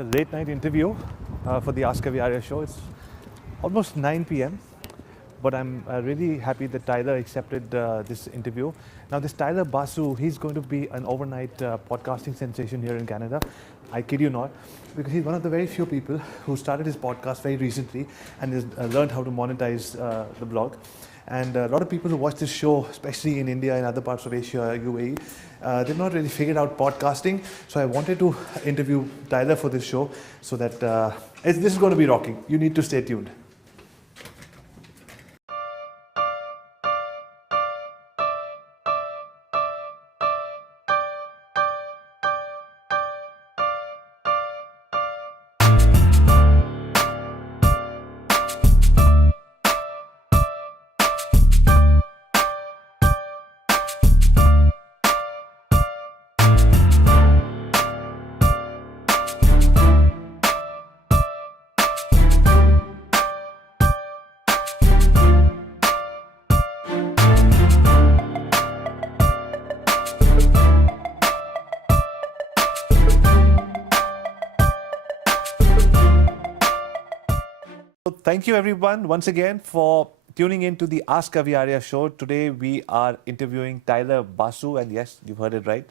a late night interview for the Ask Arya show. It's almost 9 p.m. But I'm really happy that Tyler accepted this interview. Now, this Tyler Basu, he's going to be an overnight podcasting sensation here in Canada. I kid you not, because he's one of the very few people who started his podcast very recently and has learned how to monetize the blog. And a lot of people who watch this show, especially in India and other parts of Asia, UAE, they've not really figured out podcasting. So I wanted to interview Tyler for this show so that this is going to be rocking. You need to stay tuned. Thank you everyone once again for tuning in to the Ask Arya show. Today we are interviewing Tyler Basu, and yes, you've heard it right.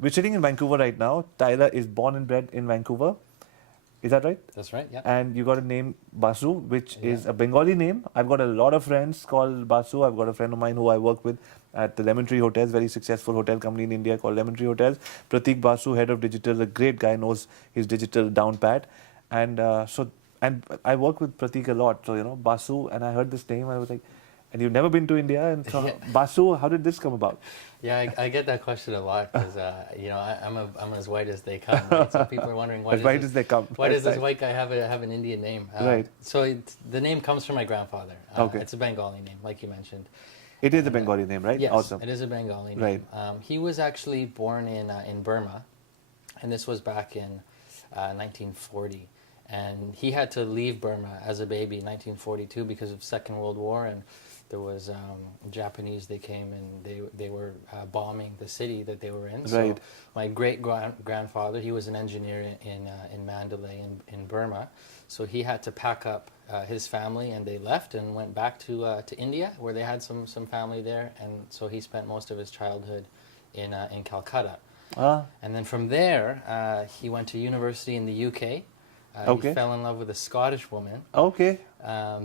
We're sitting in Vancouver right now. Tyler is born and bred in Vancouver. Is that right? That's right, yeah. And you got a name Basu, which is a Bengali name. I've got a lot of friends called Basu. I've got a friend of mine who I work with at the Lemon Tree Hotels, very successful hotel company in India called Lemon Tree Hotels. Pratik Basu, head of digital, a great guy, knows his digital down pat. And and I work with Pratik a lot, so Basu, and I heard this name, I was like, and you've never been to India, and so Basu, how did this come about? Yeah, I get that question a lot because I'm as white as they come. Right? So people are wondering why as they come. Why does this white guy have an Indian name? Right. So the name comes from my grandfather. Okay. It's a Bengali name, like you mentioned. It is a Bengali name, right? Yes, awesome. It is a Bengali name. Right. He was actually born in Burma, and this was back in 1940. And he had to leave Burma as a baby in 1942 because of Second World War, and there was Japanese. They came and they were bombing the city that they were in. Right. So my great grandfather, he was an engineer in Mandalay in Burma, so he had to pack up his family, and they left and went back to India, where they had some family there, and so he spent most of his childhood in Calcutta. And then from there, he went to university in the UK. He fell in love with a Scottish woman. Okay.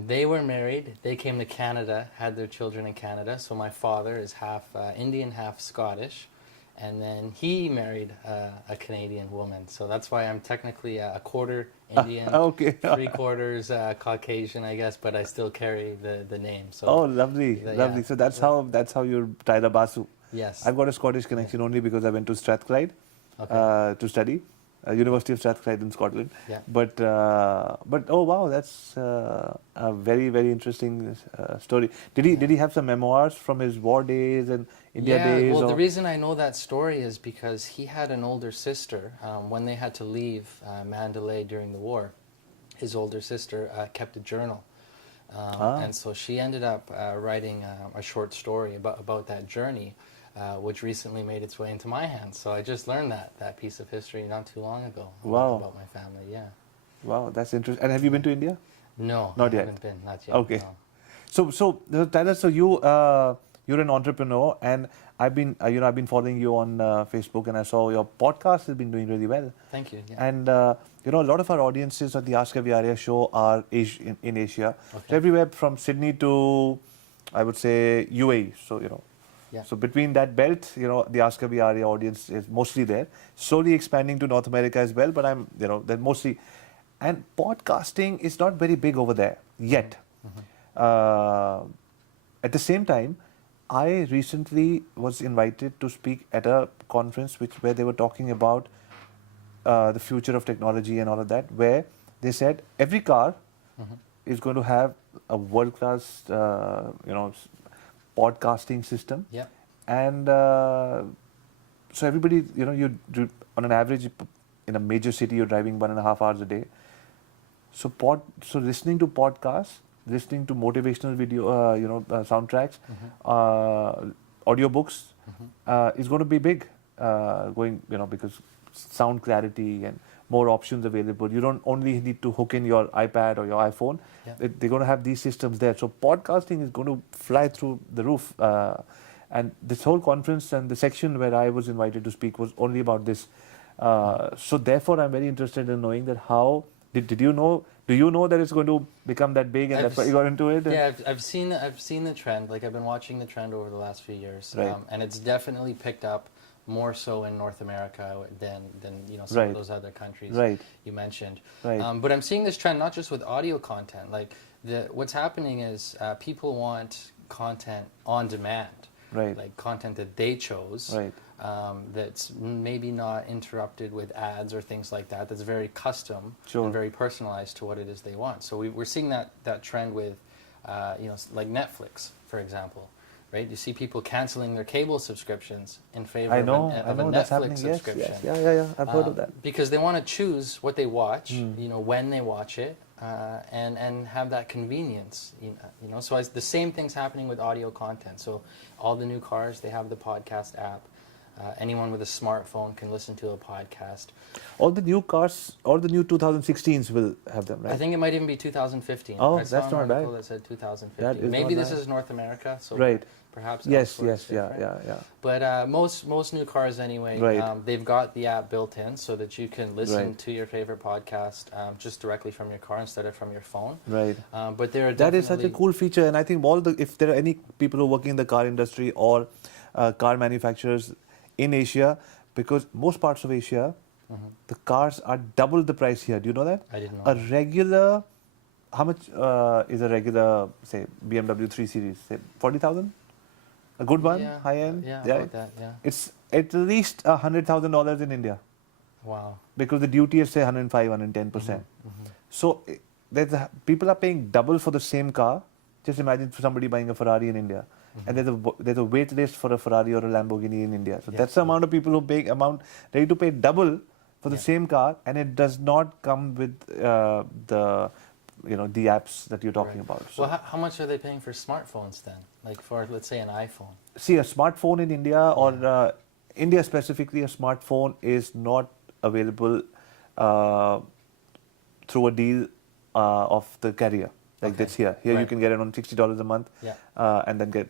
They were married. They came to Canada, had their children in Canada. So my father is half Indian, half Scottish. And then he married a Canadian woman. So that's why I'm technically a quarter Indian, three-quarters Caucasian, I guess, but I still carry the name. So lovely. Yeah. So that's how you're Tyler Basu. Yes. I've got a Scottish connection only because I went to Strathclyde to study. University of Strathclyde in Scotland. Yeah. But oh wow, that's a very, very interesting story. Did he have some memoirs from his war days and India days? Yeah, well, the reason I know that story is because he had an older sister. When they had to leave Mandalay during the war, his older sister kept a journal. And so she ended up writing a short story about that journey. Which recently made its way into my hands. So I just learned that piece of history not too long ago. Wow. About my family, yeah. Wow, that's interesting. And have you been to India? No, not I yet. haven't been, not yet. Okay. No. So Tyler, so you're an entrepreneur, and I've been following you on Facebook, and I saw your podcast has been doing really well. Thank you. Yeah. And a lot of our audiences on the Ask Arya show are in Asia, so everywhere from Sydney to, I would say, UAE. So Yeah. So between that belt, the Ask Arya audience is mostly there, slowly expanding to North America as well. But they're mostly, and podcasting is not very big over there yet. At the same time, I recently was invited to speak at a conference where they were talking about the future of technology and all of that, where they said every car is going to have a world-class, podcasting system. Yeah. And so everybody, you on an average in a major city, you're driving 1.5 hours a day. So listening to podcasts, listening to motivational video, soundtracks, audiobooks is going to be big, because sound clarity and more options available. You don't only need to hook in your iPad or your iPhone. Yeah. They're going to have these systems there. So podcasting is going to fly through the roof. And this whole conference and the section where I was invited to speak was only about this. So therefore, I'm very interested in knowing that how did you know? Do you know that it's going to become that big, and that's why you got into it? Yeah, I've seen the trend. Like I've been watching the trend over the last few years, Right. And it's definitely picked up more so in North America than some Right. of those other countries Right. you mentioned. Right. But I'm seeing this trend not just with audio content. Like what's happening is people want content on demand. Right. Like content that they chose, Right. that's maybe not interrupted with ads or things like that. That's very custom Sure. and very personalized to what it is they want. So we're seeing that trend with, like Netflix, for example, right? You see people canceling their cable subscriptions in favor I of know a that's Netflix happening. Yes, subscription. yes, yeah. I've heard of that. Because they want to choose what they watch, when they watch it, and have that convenience. So the same thing's happening with audio content. So all the new cars, they have the podcast app. Anyone with a smartphone can listen to a podcast. All the new cars, all the new 2016s will have them, right? I think it might even be 2015. Oh, I saw that's an not article bad. that said 2015. That is Maybe not this bad. is North America, so Right. perhaps Yes, elsewhere it's yes, yeah, different. yeah. But most new cars anyway, Right. they've got the app built in so that you can listen Right. to your favorite podcast just directly from your car instead of from your phone. Right. But there are That is such a definitely- cool feature, and I think if there are any people who are working in the car industry or car manufacturers in Asia, because most parts of Asia, the cars are double the price here. Do you know that? I didn't know A that. regular, how much is a regular, say, BMW 3 Series? Say 40,000? A good one, Yeah, high end? Yeah, right? about that, yeah. It's at least $100,000 in India Wow. because the duty is say 105, 110%. So people are paying double for the same car. Just imagine for somebody buying a Ferrari in India, and there's a wait list for a Ferrari or a Lamborghini in India. So Yeah. that's the amount of people who ready to pay double for the Yeah. same car, and it does not come with the apps that you're talking Right. about. So Well, how much are they paying for smartphones then? Like for, let's say, an iPhone? see, a smartphone in India or India specifically, a smartphone is not available through a deal of the carrier. Like Okay. this here. Here you Right. can get it on $60 a month, Yeah. and then get.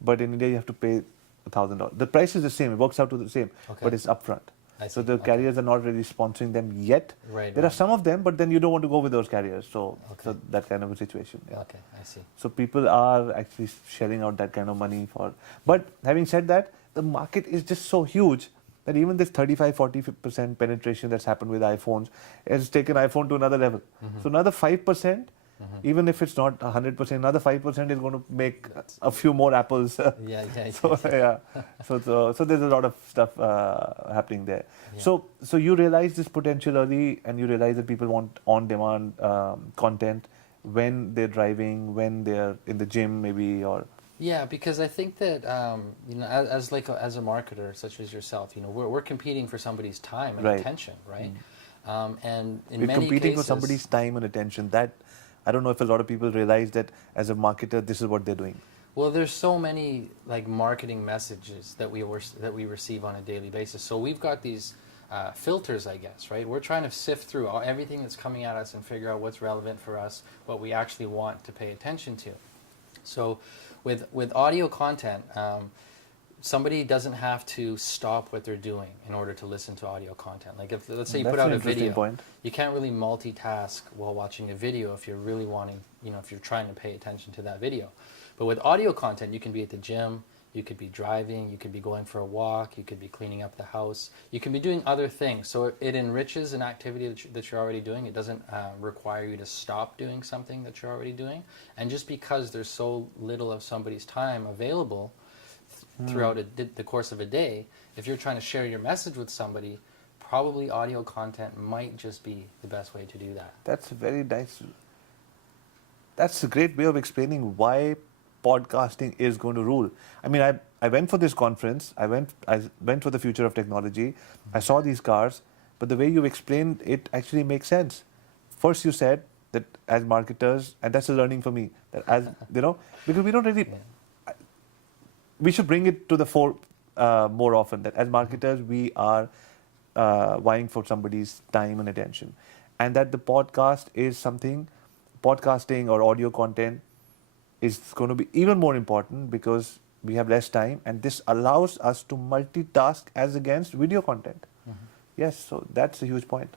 But in India, you have to pay $1,000. The price is the same. It works out to the same, Okay. but it's upfront. I So see. the Okay. carriers are not really sponsoring them yet. Right. There are some of them, but then you don't want to go with those carriers. So Okay. that kind of a situation. Yeah. Okay, I see. So people are actually shelling out that kind of money for. But having said that, the market is just so huge that even this 35-40% penetration that's happened with iPhones has taken iPhone to another level. So another 5%, even if it's not 100%, another 5% is going to make a few more apples. Yeah. So yeah, so there's a lot of stuff happening there. Yeah. So you realize this potential early, and you realize that people want on-demand content when they're driving, when they're in the gym, maybe, or Yeah, because I think that as a marketer such as yourself, we're competing for somebody's time and Right. attention, right? And in we're many competing cases, for somebody's time and attention. That I don't know if a lot of people realize that as a marketer, this is what they're doing. Well, there's so many like marketing messages that we receive on a daily basis. So we've got these filters, I guess, right? We're trying to sift through everything that's coming at us and figure out what's relevant for us, what we actually want to pay attention to. So with audio content, somebody doesn't have to stop what they're doing in order to listen to audio content. Like if, let's say you That's put out an a interesting video, point. you can't really multitask while watching a video if you're really wanting, if you're trying to pay attention to that video. But with audio content, you can be at the gym, you could be driving, you could be going for a walk, you could be cleaning up the house, you can be doing other things. So it enriches an activity that you're already doing. It doesn't require you to stop doing something that you're already doing. And just because there's so little of somebody's time available throughout the course of a day, if you're trying to share your message with somebody, probably audio content might just be the best way to do that. That's very nice. That's a great way of explaining why podcasting is going to rule. I mean, I went for this conference. I went for the future of technology. I saw these cars, but the way you explained it actually makes sense. First, you said that as marketers, and that's a learning for me, that as because we don't really. We should bring it to the fore more often. That as marketers, we are vying for somebody's time and attention, and that the podcast is something, podcasting or audio content is going to be even more important because we have less time, and this allows us to multitask as against video content. Yes, so that's a huge point.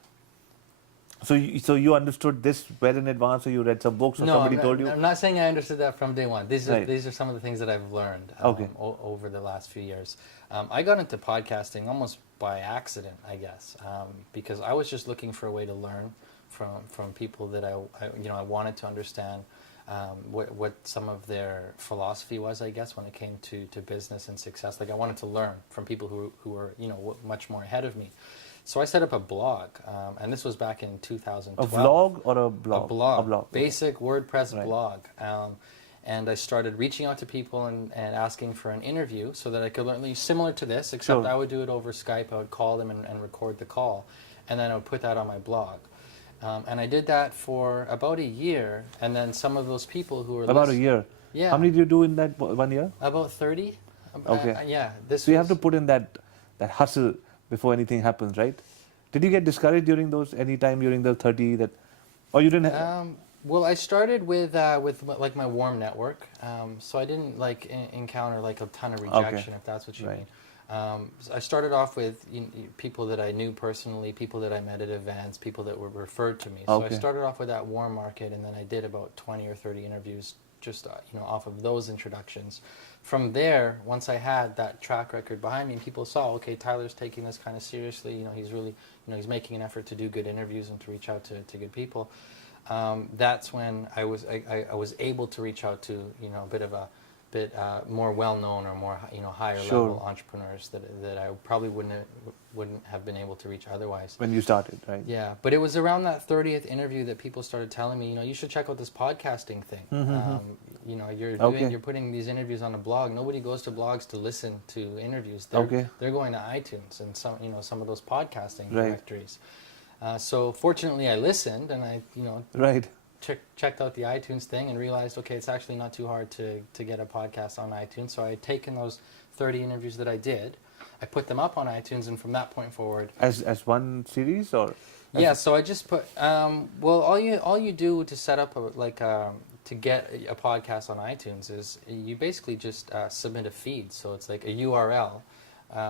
So you understood this well in advance, or you read some books, or somebody told you? I'm not saying I understood that from day one. These are Right. these are some of the things that I've learned Okay. over the last few years. I got into podcasting almost by accident, I guess, because I was just looking for a way to learn from people that I wanted to understand what some of their philosophy was, I guess, when it came to business and success. Like I wanted to learn from people who were much more ahead of me. So I set up a blog, and this was back in 2012. A vlog or a blog? A blog. A blog. Basic WordPress Right. blog. And I started reaching out to people and asking for an interview so that I could learn, similar to this, except Sure. I would do it over Skype. I would call them and record the call, and then I would put that on my blog. And I did that for about a year, and then some of those people who were About a year. Yeah. How many did you do in that 1 year? About 30. Okay. Yeah. So you have to put in that hustle before anything happens, right? Did you get discouraged during any time during the 30 that, or you didn't? Well, I started with like my warm network, so I didn't encounter like a ton of rejection, if that's what you Right. mean. So I started off with people that I knew personally, people that I met at events, people that were referred to me. So Okay. I started off with that warm market, and then I did about 20 or 30 interviews just off of those introductions. From there, once I had that track record behind me, and people saw, okay, Tyler's taking this kind of seriously. He's really, he's making an effort to do good interviews and to reach out to good people. That's when I was able to reach out to a bit more well-known or more higher Sure. level entrepreneurs that I probably wouldn't have been able to reach otherwise. When you started, right? Yeah, but it was around that 30th interview that people started telling me, you should check out this podcasting thing. You're putting these interviews on a blog. Nobody goes to blogs to listen to interviews. They're going to iTunes and some of those podcasting Right. directories. So fortunately, I listened and I Right. checked out the iTunes thing and realized, okay, it's actually not too hard to get a podcast on iTunes. So I had taken those 30 interviews that I did, I put them up on iTunes, and from that point forward, As one series or? yeah. So I just put well, all you do to set up to get a podcast on iTunes is you basically just submit a feed. So it's like a URL.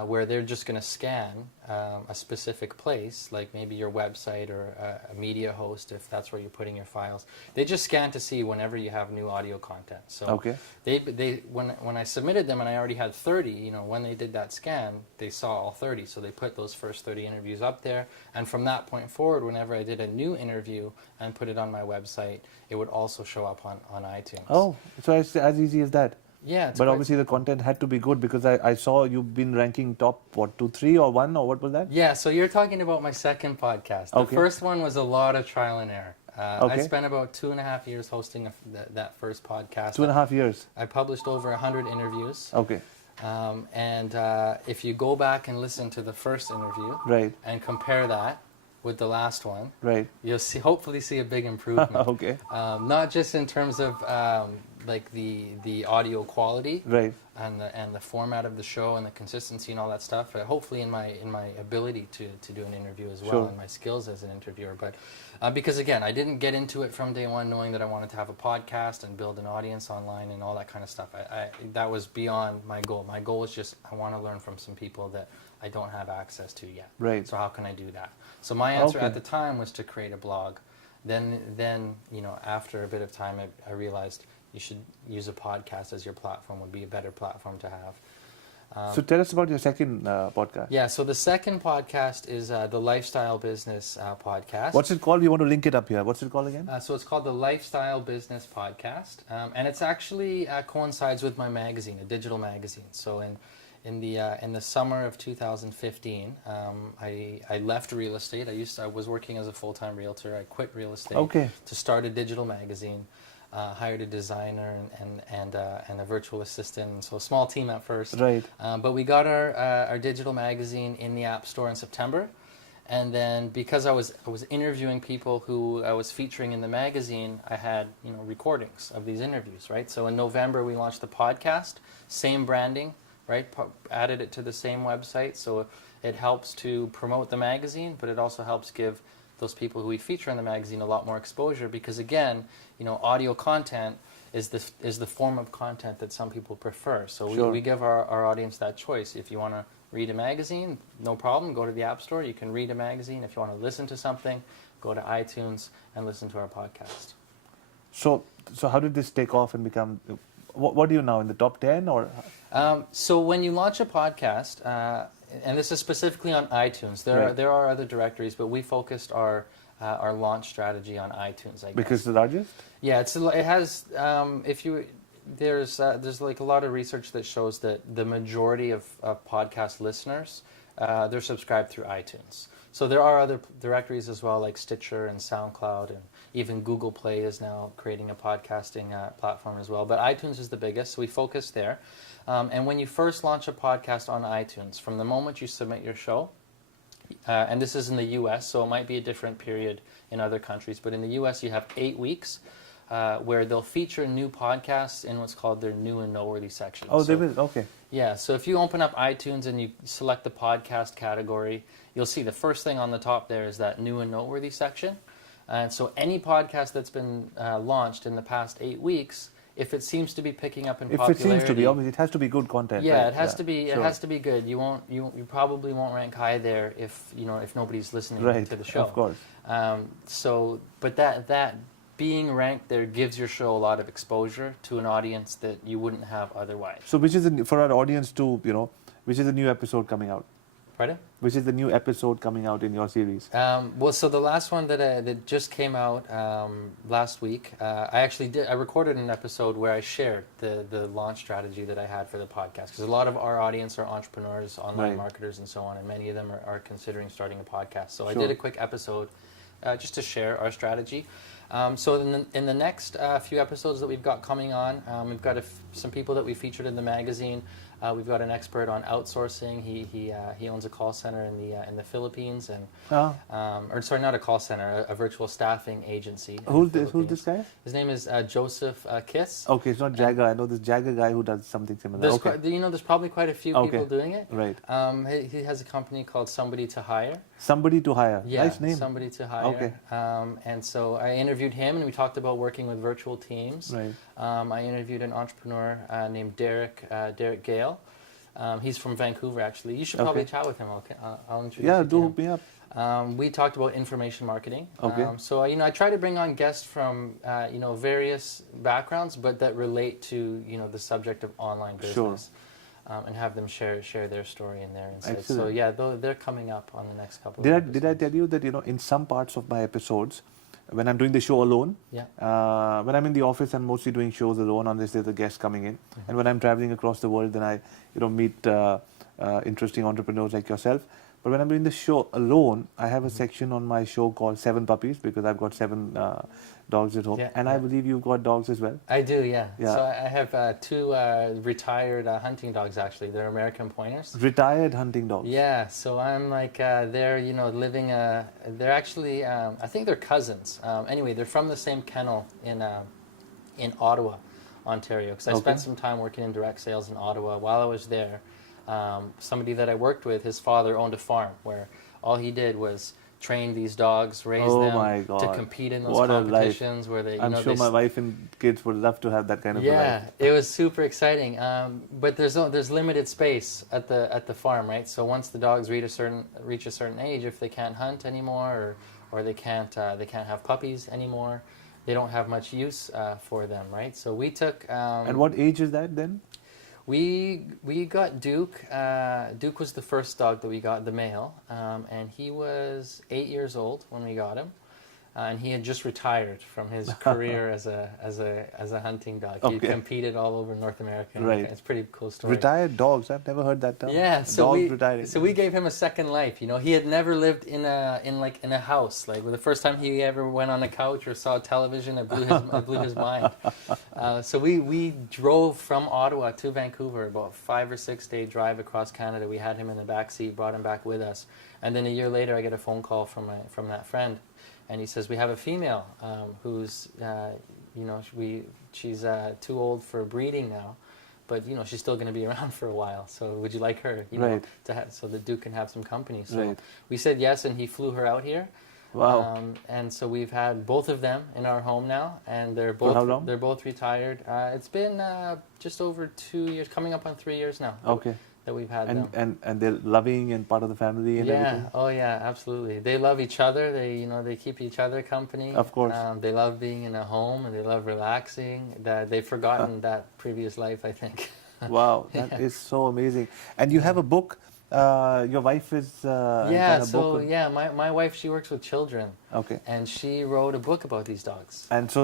Where they're just going to scan a specific place, like maybe your website or a media host, if that's where you're putting your files. They just scan to see whenever you have new audio content. So Okay. they when I submitted them and I already had 30, when they did that scan, they saw all 30. So they put those first 30 interviews up there, and from that point forward, whenever I did a new interview and put it on my website, it would also show up on iTunes. Oh, so it's as easy as that. Yeah, it's But quite obviously the content had to be good because I saw you've been ranking top, 2, 3 or 1 or what was that? Yeah, so you're talking about my second podcast. The Okay. first one was a lot of trial and error. I Okay. spent about 2.5 years hosting that first podcast. 2.5 years. I published over 100 interviews. Okay. And if you go back and listen to the first interview Right. and compare that with the last one, Right. you'll hopefully see a big improvement. Okay. Not just in terms of like the audio quality, Right. and the format of the show and the consistency and all that stuff. Hopefully in my ability to do an interview as well, Sure. and my skills as an interviewer. But because again, I didn't get into it from day one knowing that I wanted to have a podcast and build an audience online and all that kind of stuff. That was beyond my goal. My goal was just I want to learn from some people that I don't have access to yet. Right. So how can I do that? So my answer Okay. at the time was to create a blog. Then after a bit of time, I realized you should use a podcast as your platform. Would be a better platform to have. So tell us about your second podcast. Yeah, so the second podcast is the Lifestyle Business Podcast. What's it called? We want to link it up here. What's it called again? So it's called the Lifestyle Business Podcast, and it's actually coincides with my magazine, a digital magazine. So in the summer of 2015, I left real estate. I was working as a full-time realtor. I quit real estate Okay. to start a digital magazine. Hired a designer and a virtual assistant. So a small team at first. Right. But we got our digital magazine in the App Store in September. And then because I was interviewing people who I was featuring in the magazine, I had recordings of these interviews, right? So in November we launched the podcast, same branding, right? Added it to the same website, so it helps to promote the magazine, but it also helps give those people who we feature in the magazine a lot more exposure, because again, audio content is the form of content that some people prefer. So Sure. we give our audience that choice. If you want to read a magazine, no problem, go to the App Store, you can read a magazine. If you want to listen to something, go to iTunes and listen to our podcast. So how did this take off and become, what are you now, in the top 10 or? So when you launch a podcast, and this is specifically on iTunes, there are other directories, but we focused our launch strategy on iTunes, I guess. Because the largest? Yeah, it has, there's like a lot of research that shows that the majority of podcast listeners, they're subscribed through iTunes. So there are other directories as well, like Stitcher and SoundCloud, and even Google Play is now creating a podcasting platform as well. But iTunes is the biggest, so we focus there. And when you first launch a podcast on iTunes, from the moment you submit your show, and this is in the U.S., so it might be a different period in other countries, but in the U.S. you have 8 weeks where they'll feature new podcasts in what's called their new and noteworthy section. Oh, they will, okay. Yeah, so if you open up iTunes and you select the podcast category, you'll see the first thing on the top there is that new and noteworthy section. And so any podcast that's been launched in the past 8 weeks, if it seems to be picking up in popularity, if it seems to be, obviously it has to be good content. yeah, right? it has to be. Sure. It has to be good. You probably won't rank high there if nobody's listening Right, to the show. of course. But that being ranked there gives your show a lot of exposure to an audience that you wouldn't have otherwise. So which is, for our audience to, which is the new episode coming out? Pardon? Which is the new episode coming out in your series? Well, so the last one that just came out last week, I recorded an episode where I shared the launch strategy that I had for the podcast, because a lot of our audience are entrepreneurs, online marketers, and so on, and many of them are considering starting a podcast. So I did a quick episode just to share our strategy. So in the next few episodes that we've got coming on, we've got some people that we featured in the magazine. We've got an expert on outsourcing. He owns a call center in the Philippines, and or sorry, not a call center, a virtual staffing agency. Who's this guy? His name is Joseph Kiss. Okay, it's not Jagger. I know this Jagger guy who does something similar. There's probably quite a few people doing it. Right. He has a company called Somebody to Hire. Somebody to Hire. Yeah, nice name. Somebody to Hire. Okay. And so I interviewed him, and we talked about working with virtual teams. Right. I interviewed an entrepreneur named Derek Gale. He's from Vancouver, actually. You should probably chat with him. I'll introduce you to do him. hook me up. We talked about information marketing. Okay. So I try to bring on guests from various backgrounds, but that relate to the subject of online business, and have them share their story and their insights. Excellent. So yeah, they're coming up on the next couple. Did I tell you that in some parts of my episodes, when I'm doing the show alone, when I'm in the office, I'm mostly doing shows alone unless there's a guest coming in. Mm-hmm. And when I'm traveling across the world, then I meet interesting entrepreneurs like yourself. But when I'm doing the show alone, I have a section on my show called 7 Puppies, because I've got 7 dogs at home. I believe you've got dogs as well. I do, yeah. So I have 2 retired hunting dogs, actually. They're American pointers. Retired hunting dogs? Yeah, so I'm like, they're, living, they're actually, I think they're cousins. Anyway, they're from the same kennel in Ottawa, Ontario, because I spent some time working in direct sales in Ottawa. While I was there, somebody that I worked with, his father owned a farm where all he did was train these dogs, raise them to compete in those competitions where they. I'm sure my wife and kids would love to have that kind of a life. Yeah, it was super exciting. But there's limited space at the farm, right? So once the dogs reach a certain age, if they can't hunt anymore, or they can't have puppies anymore, they don't have much use for them, right? So we took. And what age is that then? We got Duke. Duke was the first dog that we got, the male, and he was 8 years old when we got him, and he had just retired from his career as a hunting dog. He competed all over North America. Right. It's a pretty cool story. Retired dogs. I've never heard that term. Yeah. So we gave him a second life. He had never lived in a house. Like the first time he ever went on a couch or saw television, it blew his mind. So we drove from Ottawa to Vancouver, about 5 or 6 day drive across Canada. We had him in the back seat, brought him back with us, and then a year later, I get a phone call from that friend. And he says, we have a female who's, she's too old for breeding now, but she's still going to be around for a while. So would you like her? Right. To have, so the Duke can have some company. So Right. we said yes, and he flew her out here. Wow. And so we've had both of them in our home now, and they're For both how long? they're both retired. It's been just over 2 years, coming up on 3 years now. Okay. That we've had them. And they're loving and part of the family and everything? Oh yeah, absolutely. They love each other. They keep each other company. Of course. They love being in a home, and they love relaxing. That they've forgotten that previous life, I think. Wow, that is so amazing. And you have a book. Your wife is done a book. My wife, she works with children. Okay. And she wrote a book about these dogs. And so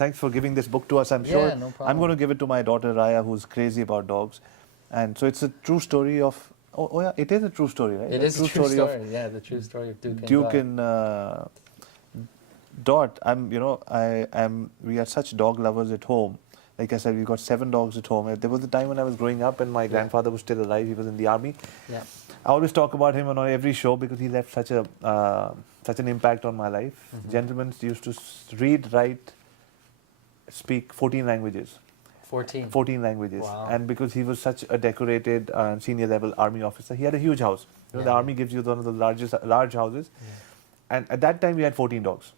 thanks for giving this book to us. I'm sure no problem. I'm going to give it to my daughter Arya, who's crazy about dogs. And so it's a true story of. Oh yeah, it is a true story, right? It is a true story. Yeah, the true story of Duke and Dot. We are such dog lovers at home. Like I said, we've got 7 dogs at home. There was a time when I was growing up and my grandfather was still alive. He was in the army. Yeah. I always talk about him on every show because he left such an impact on my life. Mm-hmm. Gentlemen used to read, write, speak 14 languages. 14 languages. Wow. And because he was such a decorated senior level army officer, he had a huge house. The army gives you one of the large houses. Yeah. And at that time we had 14 dogs.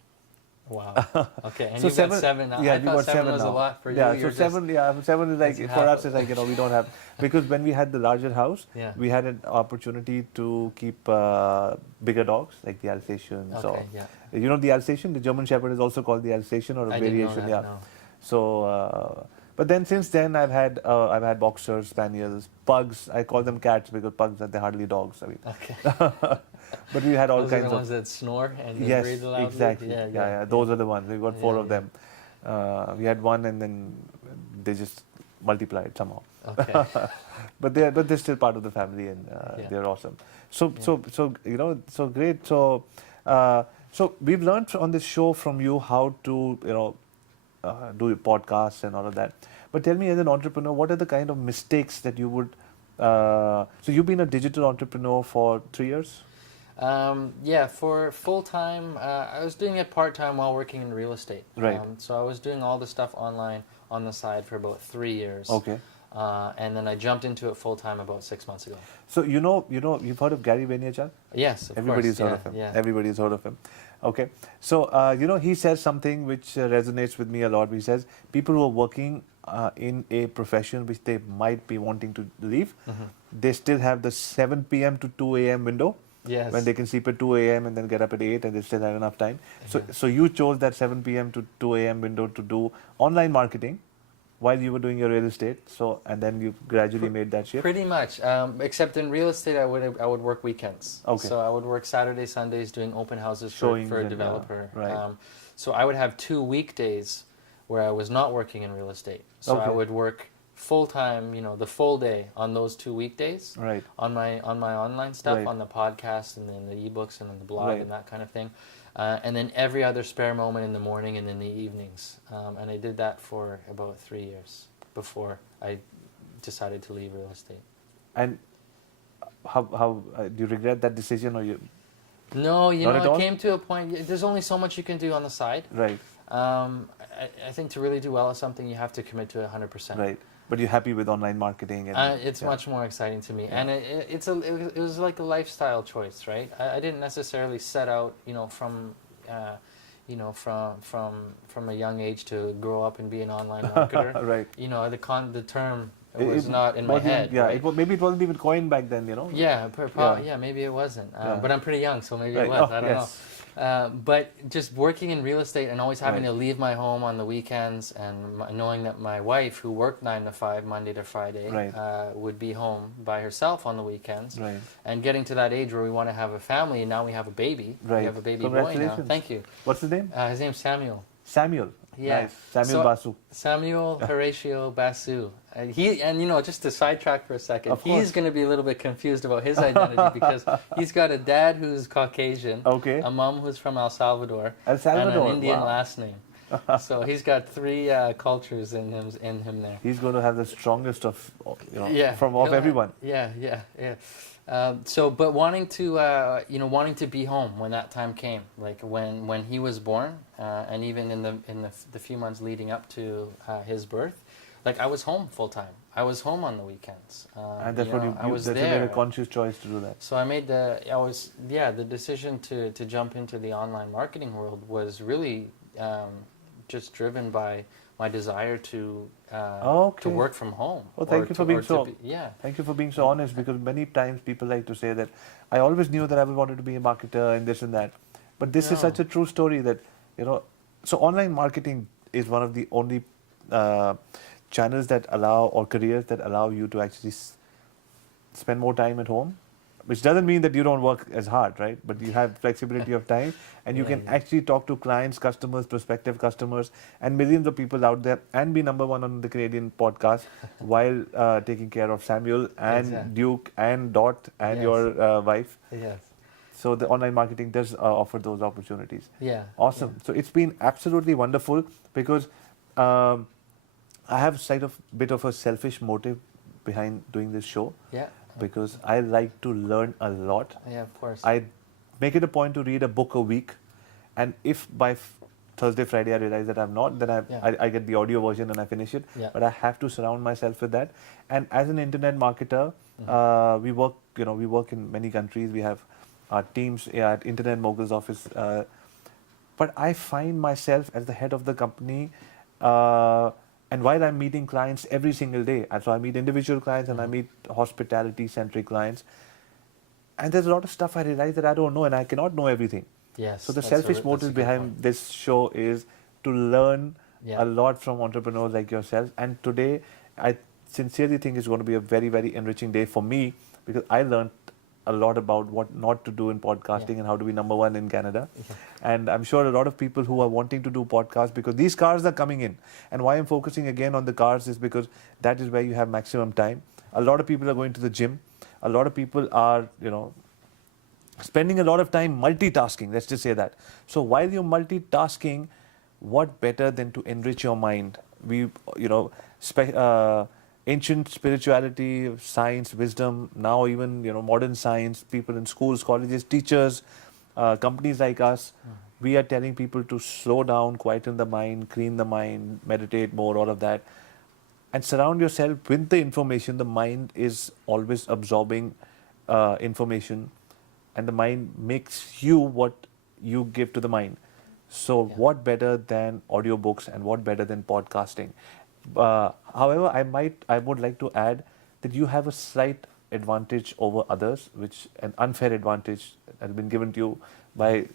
Wow. Okay. And so you've got 7 now. Yeah, I we thought got 7 was now. a lot for you. Yeah, You're so 7 is like, for us, it's like, we don't have, because when we had the larger house, we had an opportunity to keep bigger dogs, like the Alsatians. Okay, yeah. You know the Alsatian? The German Shepherd is also called the Alsatian or a variation. Didn't know that, no. So, but then since then I've had boxers, spaniels, pugs. I call them cats because pugs they're hardly dogs. I mean. Okay. But we had all those kinds are the of ones that snore and yes, breathe loudly. exactly. Yeah. Those are the ones. We got 4 of them. We had one, and then they just multiplied somehow. Okay. but they're still part of the family, and they're awesome. So great. So we've learned on this show from you how to do your podcasts and all of that. But tell me, as an entrepreneur, what are the kind of mistakes that you would? So you've been a digital entrepreneur for 3 years. For full time, I was doing it part time while working in real estate. Right. So I was doing all the stuff online on the side for about 3 years. Okay. And then I jumped into it full time about 6 months ago. So you've heard of Gary Vaynerchuk? Yes, Everybody's course. heard of him. Yeah. Everybody's heard of him. Okay. So he says something which resonates with me a lot. He says people who are working in a profession which they might be wanting to leave, they still have the 7 p.m. to 2 a.m. window. Yes. When they can sleep at 2 a.m. and then get up at 8 and they still have enough time. So you chose that 7 p.m. to 2 a.m. window to do online marketing while you were doing your real estate. And then you gradually made that shift. Pretty much, except in real estate, I would work weekends. Okay. So I would work Saturdays, Sundays doing open houses for a developer. Right. So I would have 2 weekdays where I was not working in real estate. So I would work full time, the full day on those 2 weekdays. Right. On my online stuff, Right. on the podcast and then the ebooks and then the blog Right. and that kind of thing. And then every other spare moment in the morning and in the evenings. And I did that for about 3 years before I decided to leave real estate. And how do you regret that decision, or you? No, Not at all? it came to a point. There's only so much you can do on the side. Right. I think to really do well at something, you have to commit to 100%. Right. But you're happy with online marketing? And It's much more exciting to me, and it was like a lifestyle choice, right? I didn't necessarily set out, from a young age to grow up and be an online marketer. Right. The term was not in my head. Yeah. Right? Maybe it wasn't even coined back then. Yeah, maybe it wasn't. But I'm pretty young, so maybe it was. I don't know. But just working in real estate and always having to leave my home on the weekends, and knowing that my wife, who worked 9 to 5 Monday to Friday, would be home by herself on the weekends, and getting to that age where we want to have a family, and now we have a baby. Right. We have a baby boy now. Thank you. What's his name? His name's Samuel. Samuel. Yeah. Nice. Samuel Basu. Samuel Horatio Basu. Just to sidetrack for a second, he's going to be a little bit confused about his identity because he's got a dad who's Caucasian, a mom who's from El Salvador, and an Indian last name. So he's got 3 cultures in him there. He's going to have the strongest of everyone. Yeah. But wanting to be home when that time came, like when he was born, and even in the few months leading up to his birth, like I was home full time. I was home on the weekends. And that's what I was that's there. made a conscious choice to do that. So I made the decision to jump into the online marketing world was really just driven by my desire to work from home. Well, thank you for being so. Yeah. Thank you for being so honest, because many times people like to say that I always knew that I wanted to be a marketer and this and that, but this is such a true story that So online marketing is one of the only channels that allow, or careers that allow you to actually spend more time at home, which doesn't mean that you don't work as hard, right? But you have flexibility of time, and you can actually talk to clients, customers, prospective customers, and millions of people out there, and be number one on the Canadian podcast while taking care of Samuel and Duke and Dot and your wife. Yes. So the online marketing does offer those opportunities. Yeah. Awesome. Yeah. So it's been absolutely wonderful, because I have a bit of a selfish motive behind doing this show. Yeah. Because I like to learn a lot. Yeah, of course. I make it a point to read a book a week, and if by Thursday, Friday I realize that I'm not, then I get the audio version and I finish it. Yeah. But I have to surround myself with that. And as an internet marketer, we work in many countries. We have our teams at Internet Mogul's office. But I find myself as the head of the company. And while I'm meeting clients every single day, and so I meet individual clients and I meet hospitality-centric clients, and there's a lot of stuff I realize that I don't know, and I cannot know everything. Yes. So the selfish motive behind this show is to learn a lot from entrepreneurs like yourself. And today, I sincerely think it's going to be a very, very enriching day for me, because I learned a lot about what not to do in podcasting and how to be number one in Canada. And I'm sure a lot of people who are wanting to do podcasts, because these cars are coming in. And why I'm focusing again on the cars is because that is where you have maximum time. A lot of people are going to the gym. A lot of people are, spending a lot of time multitasking. Let's just say that. So while you're multitasking, what better than to enrich your mind? Ancient spirituality, science, wisdom, now even modern science, people in schools, colleges, teachers, companies like us, we are telling people to slow down, quieten the mind, clean the mind, meditate more, all of that, and surround yourself with the information. The mind is always absorbing information, and the mind makes you what you give to the mind. So what better than audiobooks, and what better than podcasting? However, I would like to add that you have a slight advantage over others, which an unfair advantage has been given to you by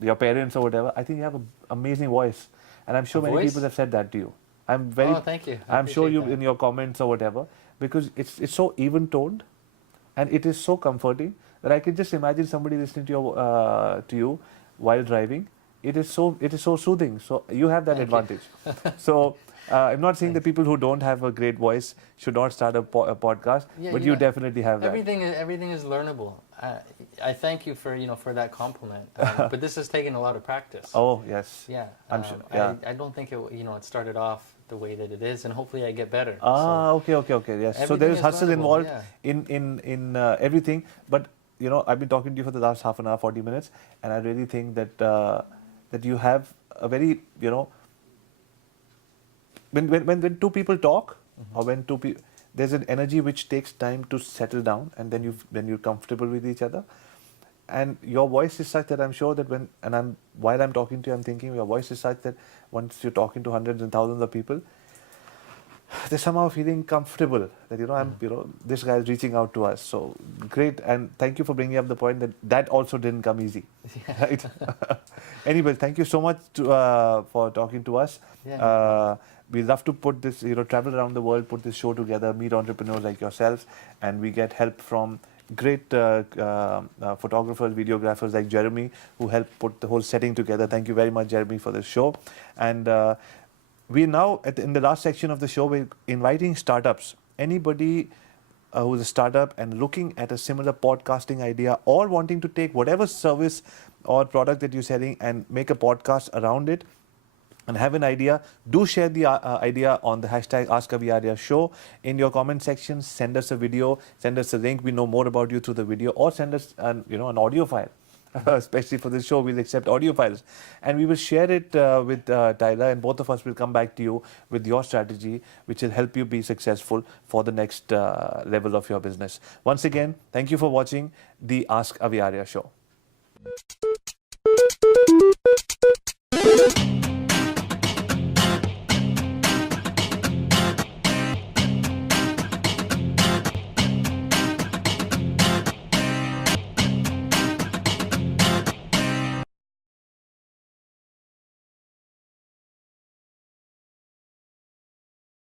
your parents or whatever. I think you have an amazing voice, and I'm sure many people have said that to you. Thank you. I'm sure you in your comments or whatever, because it's so even toned, and it is so comforting that I can just imagine somebody listening to you while driving. It is so soothing. So you have that advantage. So. I'm not saying that people who don't have a great voice should not start a podcast, but you definitely have that. Everything is learnable. I thank you for that compliment. But this has taken a lot of practice. Oh yes. Yeah. I'm sure. Yeah. I don't think it started off the way that it is, and hopefully I get better. Okay. Yes. So there is hustle involved in everything. But I've been talking to you for the last half an hour, 40 minutes, and I really think that that you have a very When two people talk, or when two people, there's an energy which takes time to settle down, and then you're comfortable with each other. And your voice is such that I'm sure that while I'm talking to you, I'm thinking your voice is such that once you're talking to hundreds and thousands of people, they're somehow feeling comfortable that this guy is reaching out to us. So great, and thank you for bringing up the point that also didn't come easy, right? Anyway, thank you so much for talking to us. We love to put this, travel around the world, put this show together, meet entrepreneurs like yourselves, and we get help from great photographers, videographers like Jeremy, who help put the whole setting together. Thank you very much, Jeremy, for this show. And we're now in the last section of the show. We're inviting startups. Anybody who's a startup and looking at a similar podcasting idea, or wanting to take whatever service or product that you're selling and make a podcast around it, and have an idea, do share the idea on the hashtag AskAviArya show in your comment section. Send us a video, send us a link. We know more about you through the video, or send us an audio file. especially for this show, we'll accept audio files. And we will share it with Tyler, and both of us will come back to you with your strategy, which will help you be successful for the next level of your business. Once again, thank you for watching the Ask Arya show.